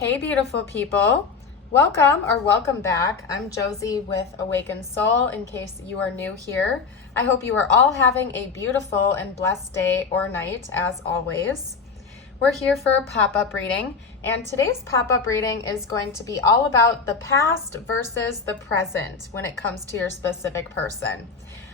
Hey, beautiful people. Welcome back. I'm Josie with Awakened Soul, in case you are new here. I hope you are all having a beautiful and blessed day or night, as always. We're here for a pop-up reading, and today's pop-up reading is going to be all about the past versus the present when it comes to your specific person.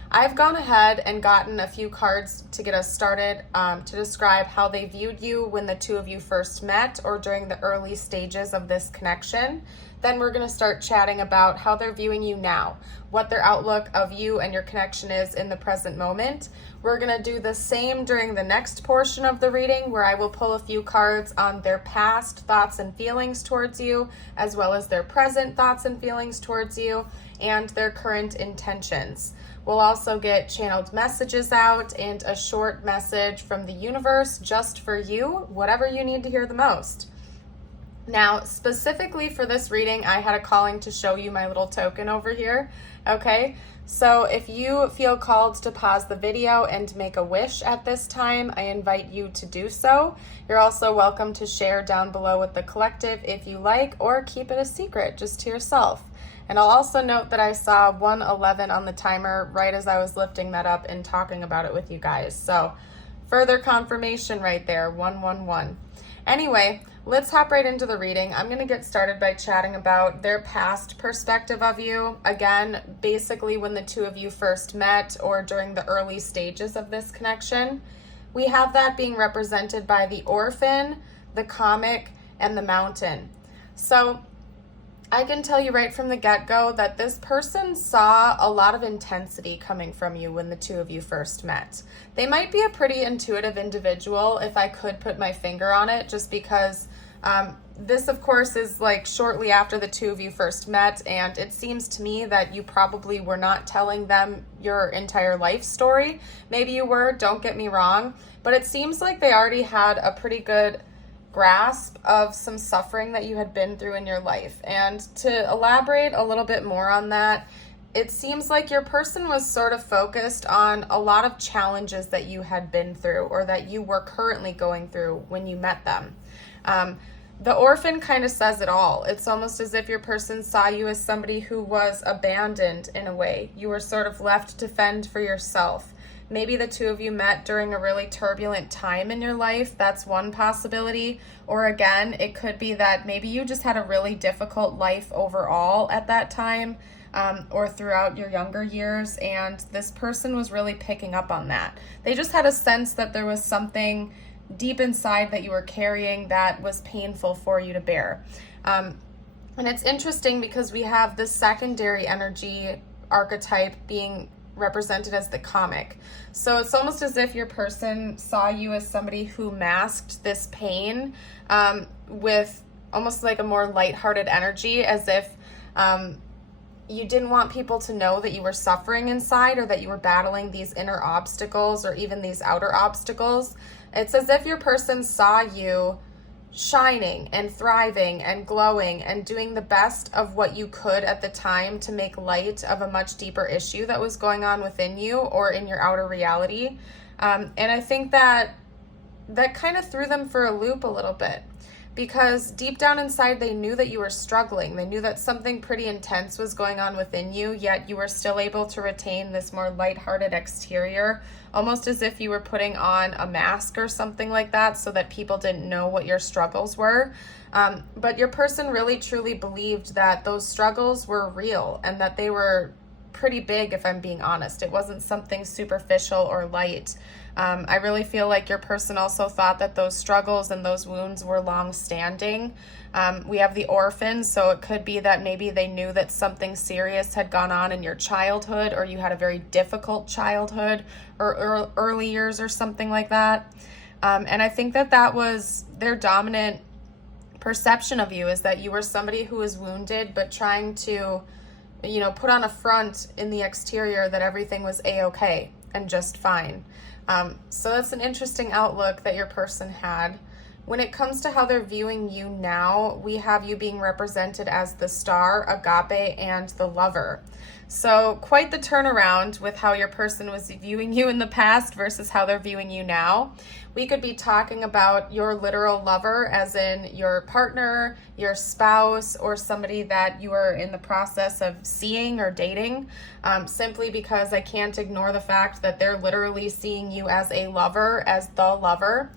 I've gone ahead and gotten a few cards to get us started to describe how they viewed you when the two of you first met or during the early stages of this connection. Then we're going to start chatting about how they're viewing you now, what their outlook of you and your connection is in the present moment. We're going to do the same during the next portion of the reading, where I will pull a few cards on their past thoughts and feelings towards you, as well as their present thoughts and feelings towards you, and their current intentions. We'll also get channeled messages out and a short message from the universe just for you, whatever you need to hear the most. Now, specifically for this reading, I had a calling to show you my little token over here, okay? So if you feel called to pause the video and make a wish at this time, I invite you to do so. You're also welcome to share down below with the collective if you like, or keep it a secret just to yourself. And I'll also note that I saw 111 on the timer right as I was lifting that up and talking about it with you guys. So further confirmation right there, 111. Anyway, let's hop right into the reading. I'm going to get started by chatting about their past perspective of you. Again, basically when the two of you first met or during the early stages of this connection. We have that being represented by the orphan, the comic, and the mountain. So I can tell you right from the get-go that this person saw a lot of intensity coming from you when the two of you first met. They might be a pretty intuitive individual, if I could put my finger on it, just because this, of course, is like shortly after the two of you first met, and it seems to me that you probably were not telling them your entire life story. Maybe you were, don't get me wrong, but it seems like they already had a pretty good grasp of some suffering that you had been through in your life. And to elaborate a little bit more on that, it seems like your person was sort of focused on a lot of challenges that you had been through or that you were currently going through when you met them. The orphan kind of says it all. It's almost as if your person saw you as somebody who was abandoned in a way. You were sort of left to fend for yourself. Maybe the two of you met during a really turbulent time in your life. That's one possibility. Or again, it could be that maybe you just had a really difficult life overall at that time, or throughout your younger years, and this person was really picking up on that. They just had a sense that there was something deep inside that you were carrying that was painful for you to bear. And it's interesting because we have this secondary energy archetype being represented as the comic. So it's almost as if your person saw you as somebody who masked this pain with almost like a more lighthearted energy, as if you didn't want people to know that you were suffering inside or that you were battling these inner obstacles or even these outer obstacles. It's as if your person saw you shining and thriving and glowing and doing the best of what you could at the time to make light of a much deeper issue that was going on within you or in your outer reality. And I think that kind of threw them for a loop a little bit, because deep down inside they knew that you were struggling. They knew that something pretty intense was going on within you, yet you were still able to retain this more lighthearted exterior, almost as if you were putting on a mask or something like that so that people didn't know what your struggles were. But your person really truly believed that those struggles were real and that they were pretty big, if I'm being honest. It wasn't something superficial or light. I really feel like your person also thought that those struggles and those wounds were long-standing. We have the orphan, so it could be that maybe they knew that something serious had gone on in your childhood, or you had a very difficult childhood or early years or something like that. And I think that was their dominant perception of you, is that you were somebody who was wounded but trying to, put on a front in the exterior that everything was a-okay and just fine. So that's an interesting outlook that your person had. When it comes to how they're viewing you now, we have you being represented as the star, agape, and the lover. So quite the turnaround with how your person was viewing you in the past versus how they're viewing you now. We could be talking about your literal lover, as in your partner, your spouse, or somebody that you are in the process of seeing or dating, simply because I can't ignore the fact that they're literally seeing you as a lover, as the lover.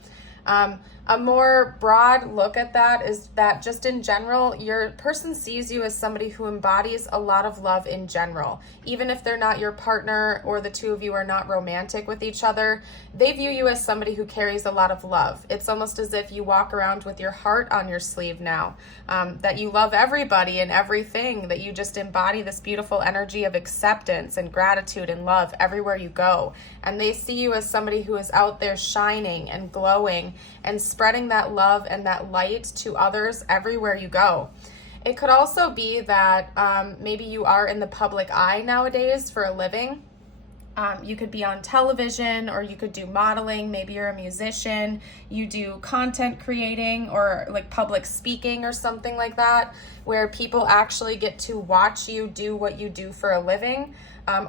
A more broad look at that is that just in general, your person sees you as somebody who embodies a lot of love in general. Even if they're not your partner or the two of you are not romantic with each other, they view you as somebody who carries a lot of love. It's almost as if you walk around with your heart on your sleeve now, that you love everybody and everything, that you just embody this beautiful energy of acceptance and gratitude and love everywhere you go. And they see you as somebody who is out there shining and glowing and spreading that love and that light to others everywhere you go. It could also be that maybe you are in the public eye nowadays for a living. You could be on television, or you could do modeling. Maybe you're a musician, you do content creating or like public speaking or something like that, where people actually get to watch you do what you do for a living,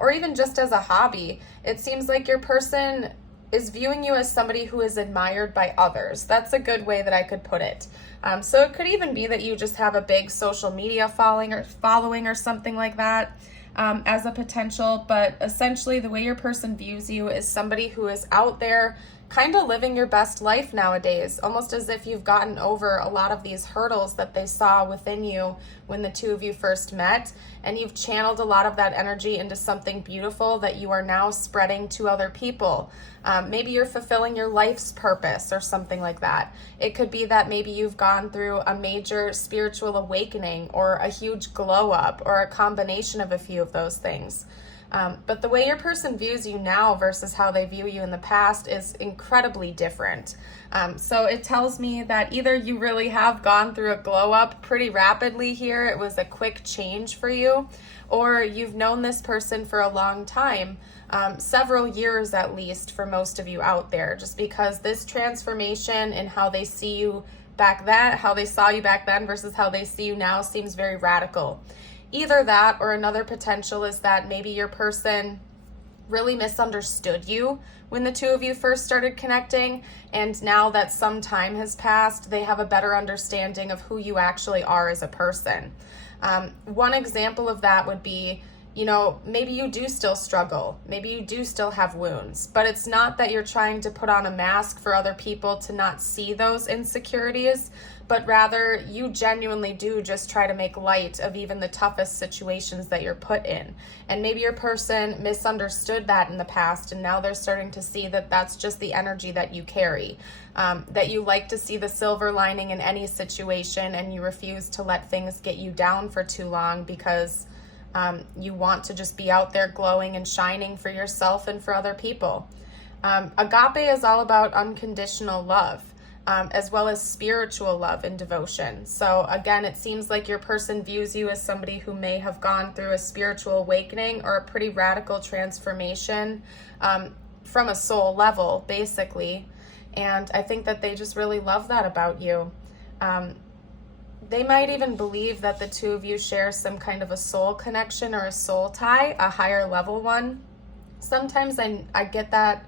or even just as a hobby. It seems like your person is viewing you as somebody who is admired by others. That's a good way that I could put it. So it could even be that you just have a big social media following or something like that as a potential. But essentially the way your person views you is somebody who is out there kind of living your best life nowadays, almost as if you've gotten over a lot of these hurdles that they saw within you when the two of you first met, and you've channeled a lot of that energy into something beautiful that you are now spreading to other people. Maybe you're fulfilling your life's purpose or something like that. It could be that maybe you've gone through a major spiritual awakening or a huge glow up or a combination of a few of those things. But the way your person views you now versus how they view you in the past is incredibly different. So it tells me that either you really have gone through a glow up pretty rapidly here, it was a quick change for you, or you've known this person for a long time, several years at least for most of you out there, just because this transformation in how they see you back then, how they saw you back then versus how they see you now seems very radical. Either that, or another potential is that maybe your person really misunderstood you when the two of you first started connecting, and now that some time has passed, they have a better understanding of who you actually are as a person. One example of that would be, maybe you do still struggle, maybe you do still have wounds, but it's not that you're trying to put on a mask for other people to not see those insecurities, but rather you genuinely do just try to make light of even the toughest situations that you're put in. And maybe your person misunderstood that in the past, and now they're starting to see that that's just the energy that you carry, that you like to see the silver lining in any situation, and you refuse to let things get you down for too long because you want to just be out there glowing and shining for yourself and for other people. Agape is all about unconditional love, as well as spiritual love and devotion. So again, it seems like your person views you as somebody who may have gone through a spiritual awakening or a pretty radical transformation from a soul level, basically. And I think that they just really love that about you. They might even believe that the two of you share some kind of a soul connection or a soul tie, a higher level one. Sometimes I get that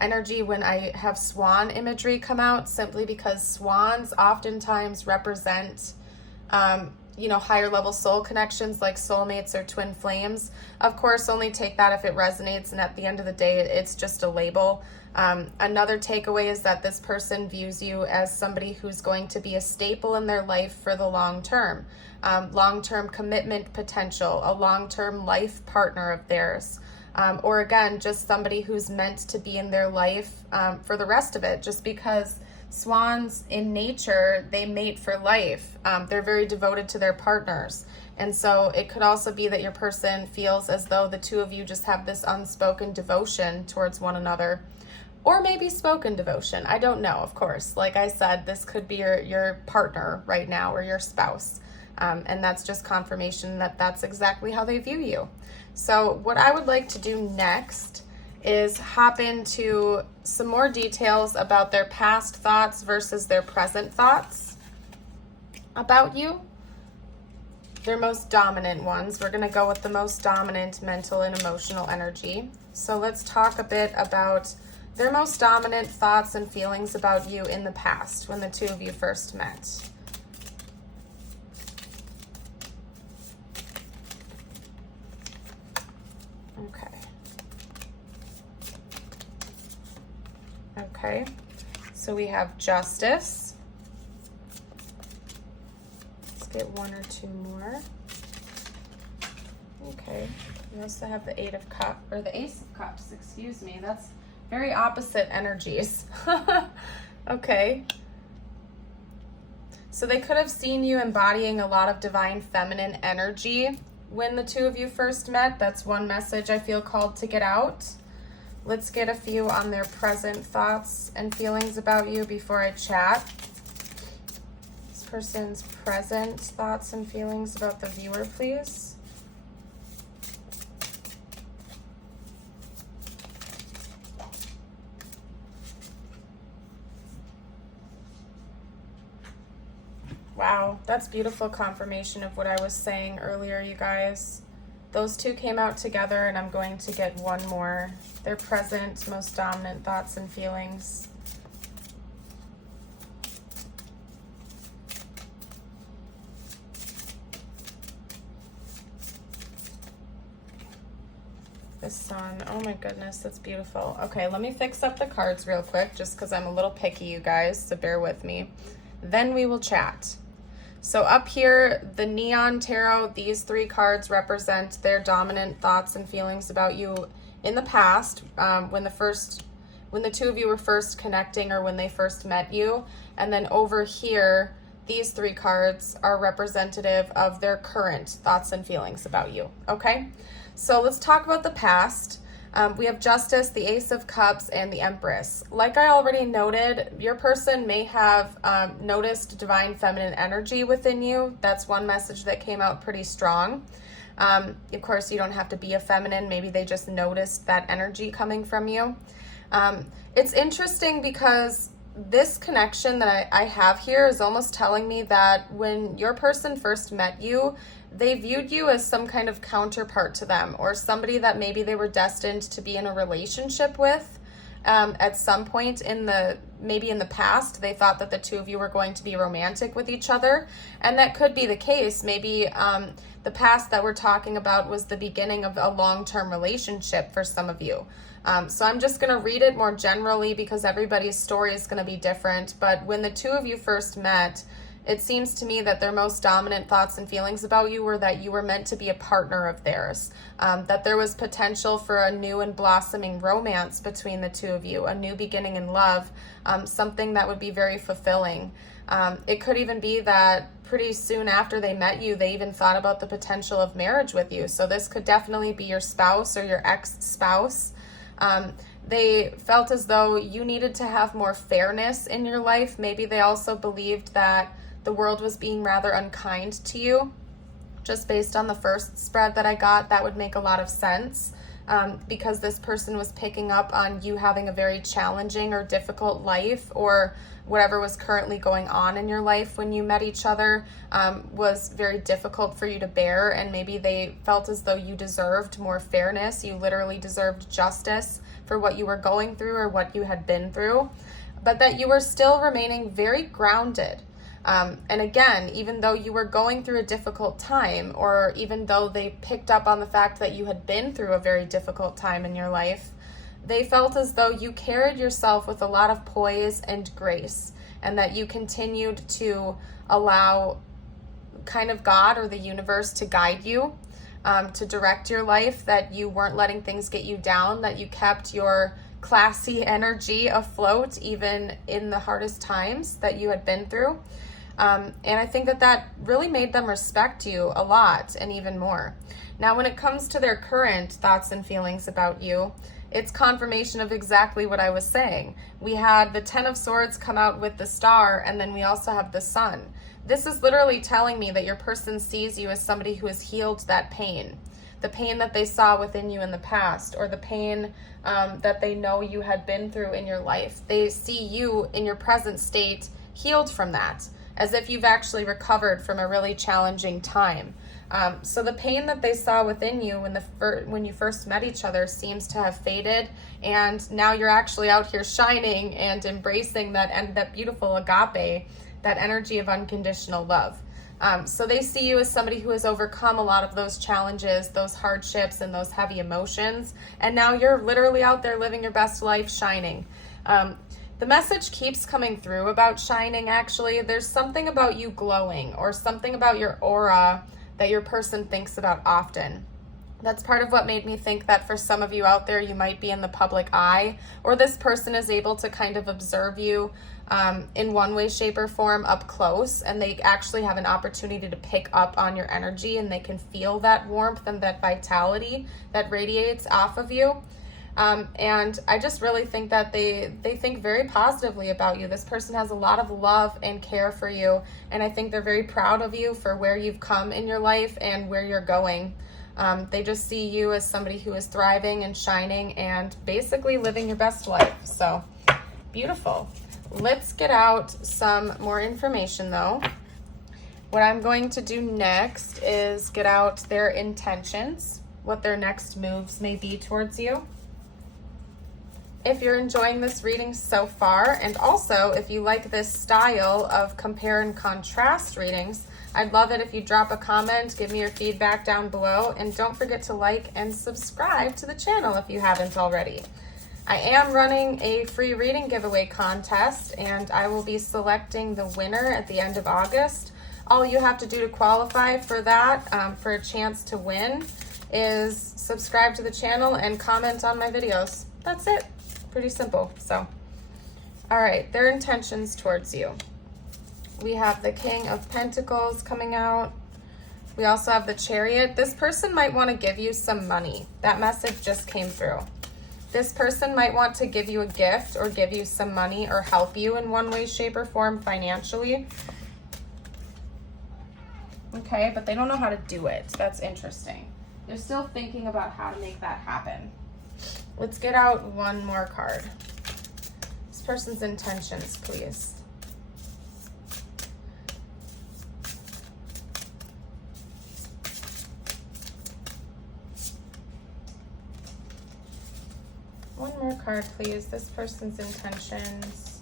energy when I have swan imagery come out, simply because swans oftentimes represent higher level soul connections like soulmates or twin flames. Of course, only take that if it resonates, and at the end of the day, it's just a label. Another takeaway is that this person views you as somebody who's going to be a staple in their life for the long term commitment potential, a long-term life partner of theirs. Or again, just somebody who's meant to be in their life for the rest of it, just because swans in nature, they mate for life. They're very devoted to their partners. And so it could also be that your person feels as though the two of you just have this unspoken devotion towards one another. Or maybe spoken devotion. I don't know, of course. Like I said, this could be your partner right now or your spouse. And that's just confirmation that that's exactly how they view you. So what I would like to do next is hop into some more details about their past thoughts versus their present thoughts about you. Their most dominant ones. We're going to go with the most dominant mental and emotional energy. So let's talk a bit about their most dominant thoughts and feelings about you in the past, when the two of you first met. Okay, so we have Justice. Let's get one or two more. Okay, we also have the Eight of Cups, or the Ace of Cups, excuse me. That's very opposite energies. Okay. So they could have seen you embodying a lot of divine feminine energy when the two of you first met. That's one message I feel called to get out. Let's get a few on their present thoughts and feelings about you before I chat. This person's present thoughts and feelings about the viewer, please. Wow, that's beautiful confirmation of what I was saying earlier, you guys. Those two came out together, and I'm going to get one more. Their present, most dominant thoughts and feelings. The Sun. Oh my goodness, that's beautiful. Okay, let me fix up the cards real quick, just because I'm a little picky, you guys, so bear with me. Then we will chat. So up here, the Neon Tarot, these three cards represent their dominant thoughts and feelings about you in the past, when the two of you were first connecting or when they first met you. And then over here, these three cards are representative of their current thoughts and feelings about you. Okay, so let's talk about the past. We have Justice, the Ace of Cups, and the Empress. Like I already noted, your person may have noticed divine feminine energy within you. That's one message that came out pretty strong. Of course, you don't have to be a feminine. Maybe they just noticed that energy coming from you. It's interesting because this connection that I have here is almost telling me that when your person first met you, they viewed you as some kind of counterpart to them, or somebody that maybe they were destined to be in a relationship with. At some point in the past, they thought that the two of you were going to be romantic with each other. And that could be the case. Maybe the past that we're talking about was the beginning of a long-term relationship for some of you. So I'm just going to read it more generally because everybody's story is going to be different. But when the two of you first met, it seems to me that their most dominant thoughts and feelings about you were that you were meant to be a partner of theirs, that there was potential for a new and blossoming romance between the two of you, a new beginning in love, something that would be very fulfilling. It could even be that pretty soon after they met you, they even thought about the potential of marriage with you. So this could definitely be your spouse or your ex-spouse. They felt as though you needed to have more fairness in your life. Maybe they also believed that the world was being rather unkind to you. Just based on the first spread that I got, that would make a lot of sense, because this person was picking up on you having a very challenging or difficult life, or whatever was currently going on in your life when you met each other was very difficult for you to bear, and maybe they felt as though you deserved more fairness. You literally deserved justice for what you were going through or what you had been through, but that you were still remaining very grounded. And again, even though you were going through a difficult time, or even though they picked up on the fact that you had been through a very difficult time in your life, they felt as though you carried yourself with a lot of poise and grace, and that you continued to allow kind of God or the universe to guide you, to direct your life, that you weren't letting things get you down, that you kept your classy energy afloat even in the hardest times that you had been through. And I think that really made them respect you a lot and even more. Now, when it comes to their current thoughts and feelings about you, it's confirmation of exactly what I was saying. We had the Ten of Swords come out with the Star, and then we also have the Sun. This is literally telling me that your person sees you as somebody who has healed that pain, the pain that they saw within you in the past, or the pain that they know you had been through in your life. They see you in your present state healed from that, as if you've actually recovered from a really challenging time. So the pain that they saw within you when you first met each other seems to have faded, and now you're actually out here shining and embracing that beautiful agape, that energy of unconditional love. So they see you as somebody who has overcome a lot of those challenges, those hardships, and those heavy emotions, and now you're literally out there living your best life, shining. The message keeps coming through about shining, actually. There's something about you glowing, or something about your aura that your person thinks about often. That's part of what made me think that for some of you out there, you might be in the public eye, or this person is able to kind of observe you in one way, shape, or form up close, and they actually have an opportunity to pick up on your energy, and they can feel that warmth and that vitality that radiates off of you. And I just really think that they think very positively about you. This person has a lot of love and care for you, and I think they're very proud of you for where you've come in your life and where you're going. They just see you as somebody who is thriving and shining and basically living your best life. So beautiful. Let's get out some more information though. What I'm going to do next is get out their intentions, what their next moves may be towards you. If you're enjoying this reading so far, and also if you like this style of compare and contrast readings, I'd love it if you drop a comment, give me your feedback down below, and don't forget to like and subscribe to the channel if you haven't already. I am running a free reading giveaway contest, and I will be selecting the winner at the end of August. All you have to do to qualify for that, for a chance to win, is subscribe to the channel and comment on my videos. That's it. Pretty simple. So, all right, their intentions towards you. We have the King of Pentacles coming out. We also have the Chariot. This person might want to give you some money. That message just came through. This person might want to give you a gift or give you some money or help you in one way, shape, or form financially. Okay, but they don't know how to do it. That's interesting. They're still thinking about how to make that happen. Let's get out one more card. This person's intentions, please. One more card, please. This person's intentions.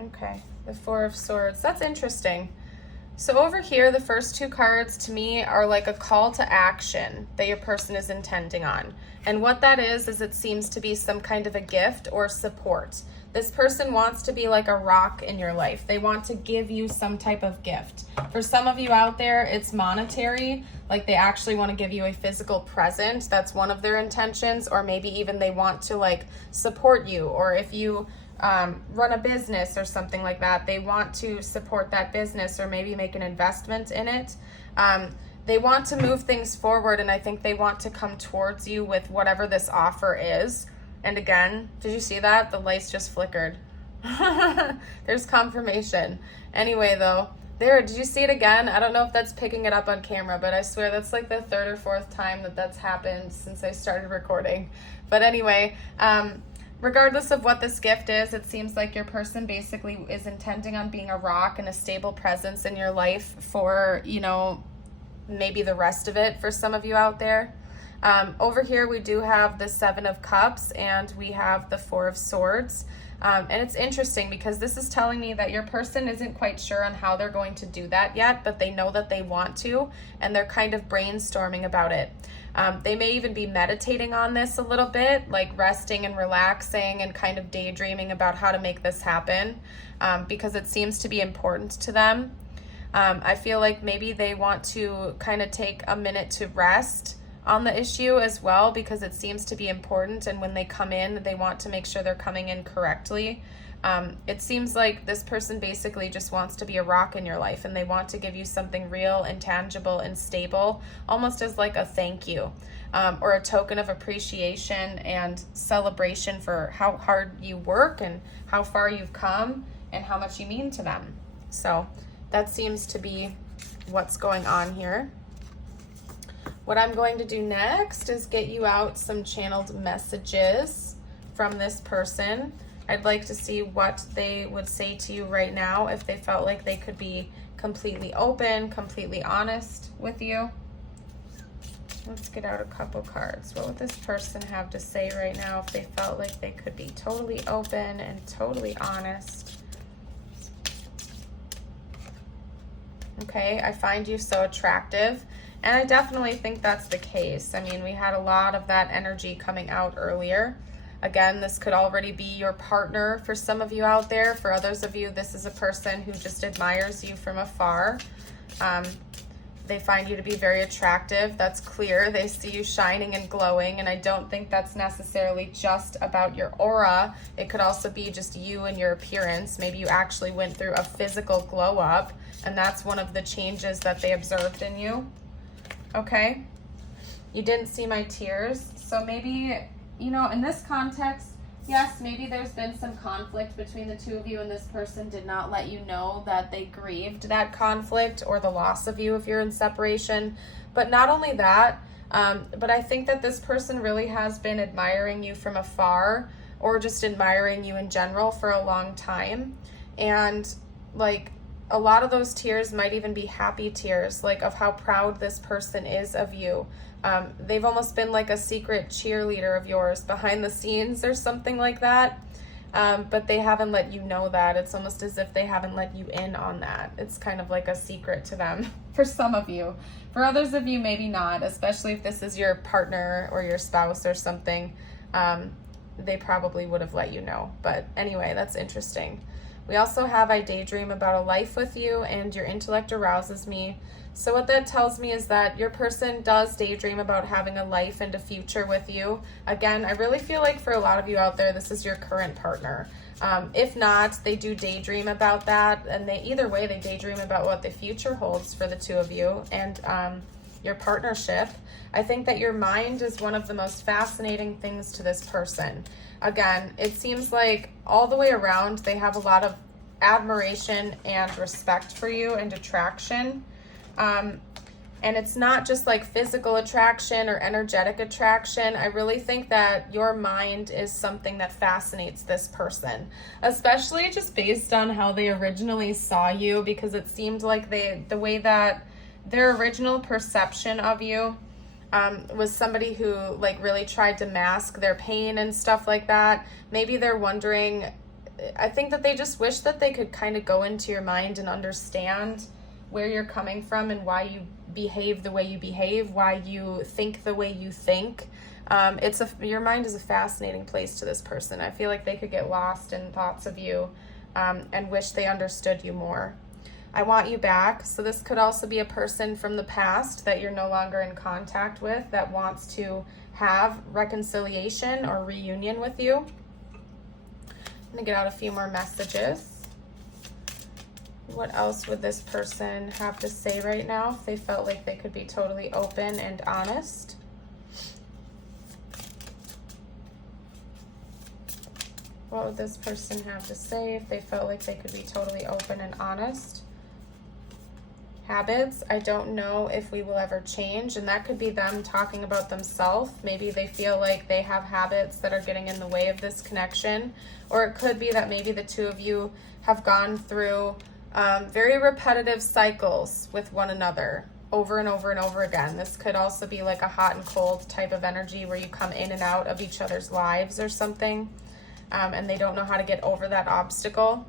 Okay, the Four of Swords. That's interesting. So over here, the first two cards to me are like a call to action that your person is intending on. And what that is it seems to be some kind of a gift or support. This person wants to be like a rock in your life. They want to give you some type of gift. For some of you out there, it's monetary, like they actually want to give you a physical present. That's one of their intentions, or maybe even they want to like support you, or if you run a business or something like that, they want to support that business or maybe make an investment in it. They want to move things forward, and I think they want to come towards you with whatever this offer is. And again, did you see that? The lights just flickered. There's confirmation. Anyway, though, there, did you see it again? I don't know if that's picking it up on camera, but I swear that's like the third or fourth time that's happened since I started recording. But anyway, regardless of what this gift is, it seems like your person basically is intending on being a rock and a stable presence in your life for, you know, maybe the rest of it for some of you out there. Over here, we do have the Seven of Cups and we have the Four of Swords. And it's interesting because this is telling me that your person isn't quite sure on how they're going to do that yet, but they know that they want to, and they're kind of brainstorming about it. They may even be meditating on this a little bit, like resting and relaxing and kind of daydreaming about how to make this happen, because it seems to be important to them. I feel like maybe they want to kind of take a minute to rest on the issue as well, because it seems to be important, and when they come in, they want to make sure they're coming in correctly. It seems like this person basically just wants to be a rock in your life, and they want to give you something real and tangible and stable, almost as like a thank you, or a token of appreciation and celebration for how hard you work and how far you've come and how much you mean to them. So that seems to be what's going on here. What I'm going to do next is get you out some channeled messages from this person. I'd like to see what they would say to you right now if they felt like they could be completely open, completely honest with you. Let's get out a couple cards. What would this person have to say right now if they felt like they could be totally open and totally honest? Okay, I find you so attractive, and I definitely think that's the case. I mean, we had a lot of that energy coming out earlier. Again, this could already be your partner for some of you out there. For others of you, this is a person who just admires you from afar. They find you to be very attractive. That's clear. They see you shining and glowing, and I don't think that's necessarily just about your aura. It could also be just you and your appearance. Maybe you actually went through a physical glow up, and that's one of the changes that they observed in you. Okay? You didn't see my tears, so maybe, you know, in this context, yes, maybe there's been some conflict between the two of you, and this person did not let you know that they grieved that conflict or the loss of you if you're in separation. But not only that, but I think that this person really has been admiring you from afar, or just admiring you in general for a long time. And like, a lot of those tears might even be happy tears, like of how proud this person is of you. They've almost been like a secret cheerleader of yours behind the scenes or something like that. But they haven't let you know that. It's almost as if they haven't let you in on that. It's kind of like a secret to them for some of you. For others of you, maybe not, especially if this is your partner or your spouse or something. They probably would have let you know. But anyway, that's interesting. We also have I daydream about a life with you, and your intellect arouses me. So what that tells me is that your person does daydream about having a life and a future with you. Again, I really feel like for a lot of you out there, this is your current partner. If not, they do daydream about that, and either way, they daydream about what the future holds for the two of you and your partnership. I think that your mind is one of the most fascinating things to this person. Again, it seems like all the way around, they have a lot of admiration and respect for you and attraction. And it's not just like physical attraction or energetic attraction. I really think that your mind is something that fascinates this person, especially just based on how they originally saw you, because it seemed like the way that their original perception of you was somebody who like really tried to mask their pain and stuff like that. Maybe they're wondering, I think that they just wish that they could kind of go into your mind and understand where you're coming from and why you behave the way you behave, why you think the way you think. Your mind is a fascinating place to this person. I feel like they could get lost in thoughts of you and wish they understood you more. I want you back. So this could also be a person from the past that you're no longer in contact with that wants to have reconciliation or reunion with you. I'm gonna get out a few more messages. What else would this person have to say right now if they felt like they could be totally open and honest? What would this person have to say if they felt like they could be totally open and honest? Habits, I don't know if we will ever change, and that could be them talking about themselves. Maybe they feel like they have habits that are getting in the way of this connection, or it could be that maybe the two of you have gone through very repetitive cycles with one another over and over and over again. This could also be like a hot and cold type of energy where you come in and out of each other's lives or something, and they don't know how to get over that obstacle.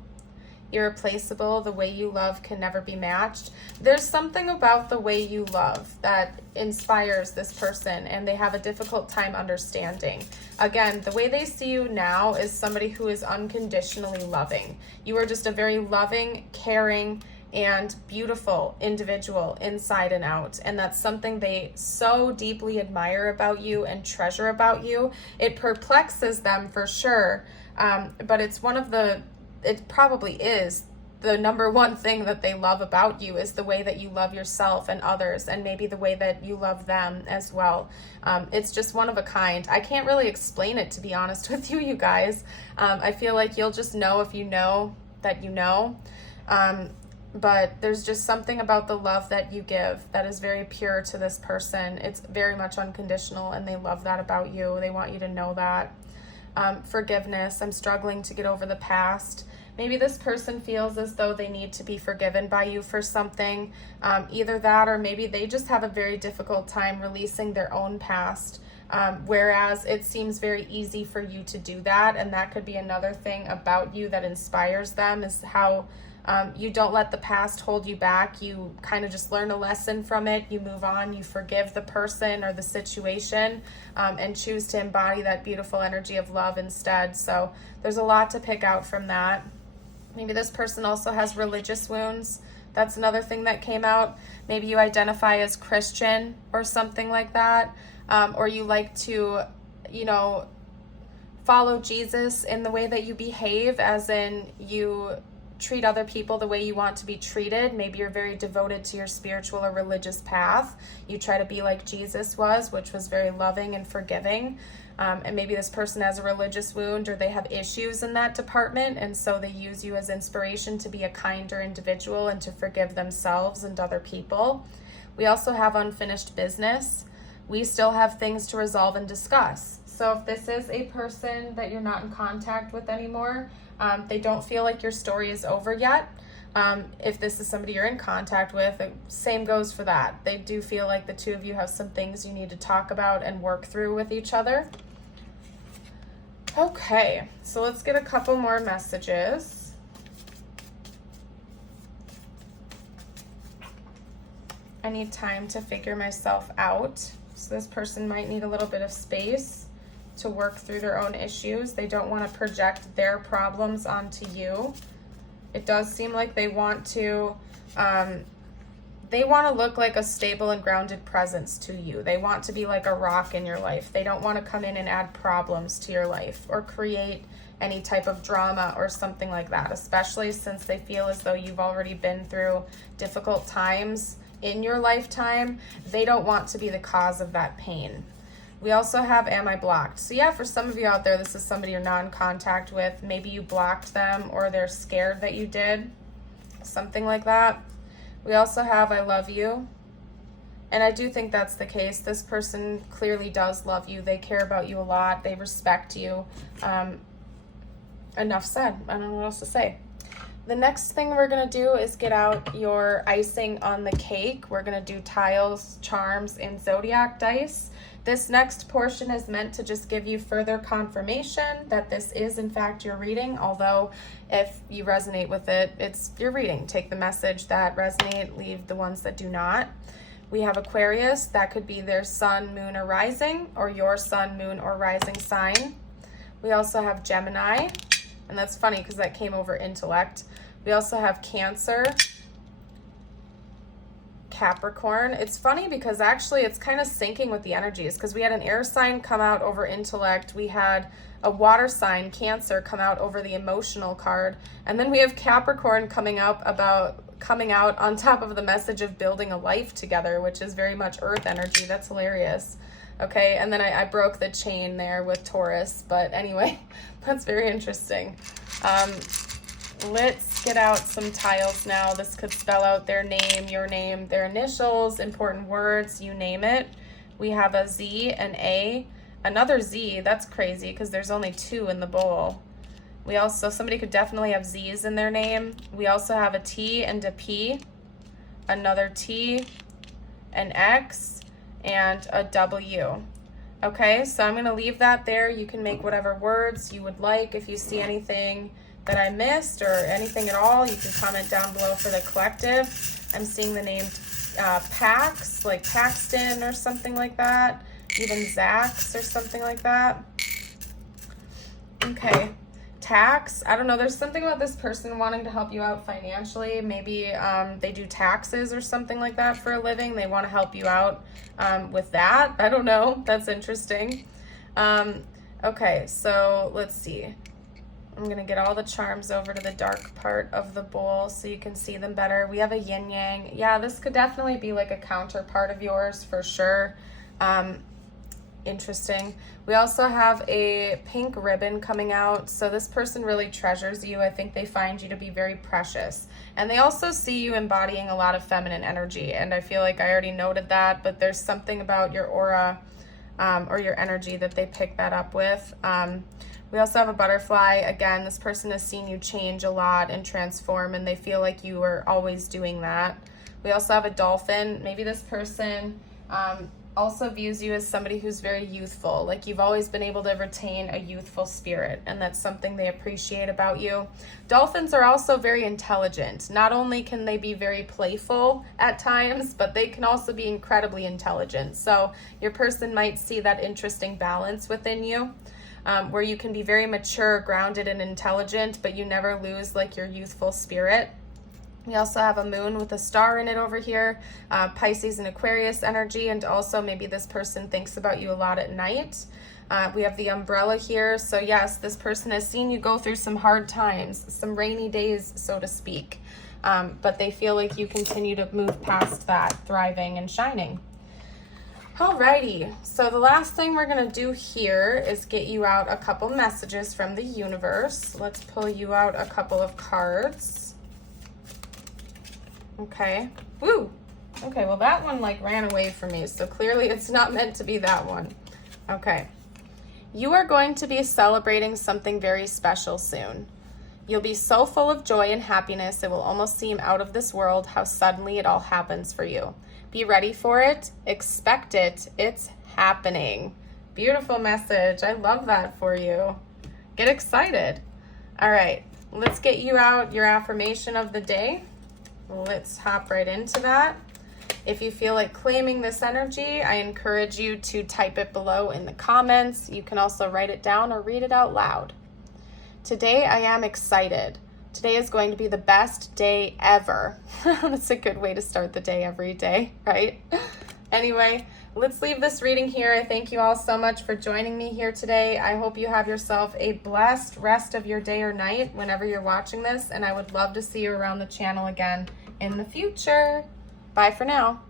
Irreplaceable, the way you love can never be matched. There's something about the way you love that inspires this person, and they have a difficult time understanding. Again, the way they see you now is somebody who is unconditionally loving. You are just a very loving, caring, and beautiful individual inside and out, and that's something they so deeply admire about you and treasure about you. It perplexes them for sure, but it probably is the number one thing that they love about you, is the way that you love yourself and others, and maybe the way that you love them as well. It's just one of a kind. I can't really explain it, to be honest with you, you guys. I feel like you'll just know if you know that you know. but there's just something about the love that you give that is very pure to this person. It's very much unconditional, and they love that about you. They want you to know that. Forgiveness. I'm struggling to get over the past. Maybe this person feels as though they need to be forgiven by you for something. Either that, or maybe they just have a very difficult time releasing their own past. Whereas it seems very easy for you to do that. And that could be another thing about you that inspires them, is how you don't let the past hold you back. You kind of just learn a lesson from it. You move on. You forgive the person or the situation, and choose to embody that beautiful energy of love instead. So there's a lot to pick out from that. Maybe this person also has religious wounds. That's another thing that came out. Maybe you identify as Christian or something like that. Or you like to, follow Jesus in the way that you behave, as in you treat other people the way you want to be treated. Maybe you're very devoted to your spiritual or religious path. You try to be like Jesus was, which was very loving and forgiving. And maybe this person has a religious wound, or they have issues in that department, and so they use you as inspiration to be a kinder individual and to forgive themselves and other people. We also have unfinished business. We still have things to resolve and discuss. So if this is a person that you're not in contact with anymore, they don't feel like your story is over yet. If this is somebody you're in contact with, same goes for that. They do feel like the two of you have some things you need to talk about and work through with each other. Okay, so let's get a couple more messages. I need time to figure myself out. So this person might need a little bit of space to work through their own issues. They don't want to project their problems onto you. It does seem like they want to look like a stable and grounded presence to you. They want to be like a rock in your life. They don't want to come in and add problems to your life or create any type of drama or something like that, especially since they feel as though you've already been through difficult times in your lifetime. They don't want to be the cause of that pain. We also have, am I blocked? So yeah, for some of you out there, this is somebody you're not in contact with. Maybe you blocked them, or they're scared that you did, something like that. We also have, I love you. And I do think that's the case. This person clearly does love you. They care about you a lot. They respect you. Enough said. I don't know what else to say. The next thing we're going to do is get out your icing on the cake. We're going to do tiles, charms, and zodiac dice. This next portion is meant to just give you further confirmation that this is in fact your reading, although if you resonate with it, it's your reading. Take the message that resonate, leave the ones that do not. We have Aquarius. That could be their sun, moon, or rising, or your sun, moon, or rising sign. We also have Gemini, and that's funny because that came over intellect. We also have Cancer, Capricorn. It's funny because actually it's kind of syncing with the energies, because we had an air sign come out over intellect. We had a water sign, Cancer, come out over the emotional card. And then we have Capricorn coming out on top of the message of building a life together, which is very much earth energy. That's hilarious. Okay, and then I broke the chain there with Taurus. But anyway, that's very interesting. Let's get out some tiles now. This could spell out their name, your name, their initials, important words, you name it. We have a Z, an A, another Z. That's crazy because there's only 2 in the bowl. We also, somebody could definitely have Z's in their name. We also have a T and a P, another T, an X, and a W. Okay, so I'm going to leave that there. You can make whatever words you would like. If you see anything that I missed or anything at all, you can comment down below for the collective. I'm seeing the name Pax, like Paxton or something like that. Even Zax or something like that. Okay, tax. I don't know. There's something about this person wanting to help you out financially. Maybe they do taxes or something like that for a living. They want to help you out with that. I don't know. That's interesting. Okay, so let's see. I'm going to get all the charms over to the dark part of the bowl so you can see them better. We have a yin yang. Yeah, this could definitely be like a counterpart of yours for sure. Interesting. We also have a pink ribbon coming out. So this person really treasures you. I think they find you to be very precious. And they also see you embodying a lot of feminine energy. And I feel like I already noted that, but there's something about your aura or your energy that they pick that up with. We also have a butterfly. Again, this person has seen you change a lot and transform, and they feel like you are always doing that. We also have a dolphin. Maybe this person also views you as somebody who's very youthful, like you've always been able to retain a youthful spirit, and that's something they appreciate about you. Dolphins are also very intelligent. Not only can they be very playful at times, but they can also be incredibly intelligent. So your person might see that interesting balance within you, where you can be very mature, grounded, and intelligent, but you never lose like your youthful spirit. We also have a moon with a star in it over here, Pisces and Aquarius energy, and also maybe this person thinks about you a lot at night. We have the umbrella here. So yes, this person has seen you go through some hard times, some rainy days, so to speak, but they feel like you continue to move past that, thriving and shining. Alrighty, so the last thing we're going to do here is get you out a couple messages from the universe. Let's pull you out a couple of cards. Okay. Woo. Okay, well that one like ran away from me, so clearly it's not meant to be that one. Okay. You are going to be celebrating something very special soon. You'll be so full of joy and happiness, it will almost seem out of this world how suddenly it all happens for you. Be ready for it. Expect it. It's happening. Beautiful message. I love that for you. Get excited. All right, let's get you out your affirmation of the day. Let's hop right into that. If you feel like claiming this energy, I encourage you to type it below in the comments. You can also write it down or read it out loud. Today, I am excited. Today is going to be the best day ever. That's a good way to start the day every day, right? Anyway, let's leave this reading here. I thank you all so much for joining me here today. I hope you have yourself a blessed rest of your day or night whenever you're watching this, and I would love to see you around the channel again in the future. Bye for now.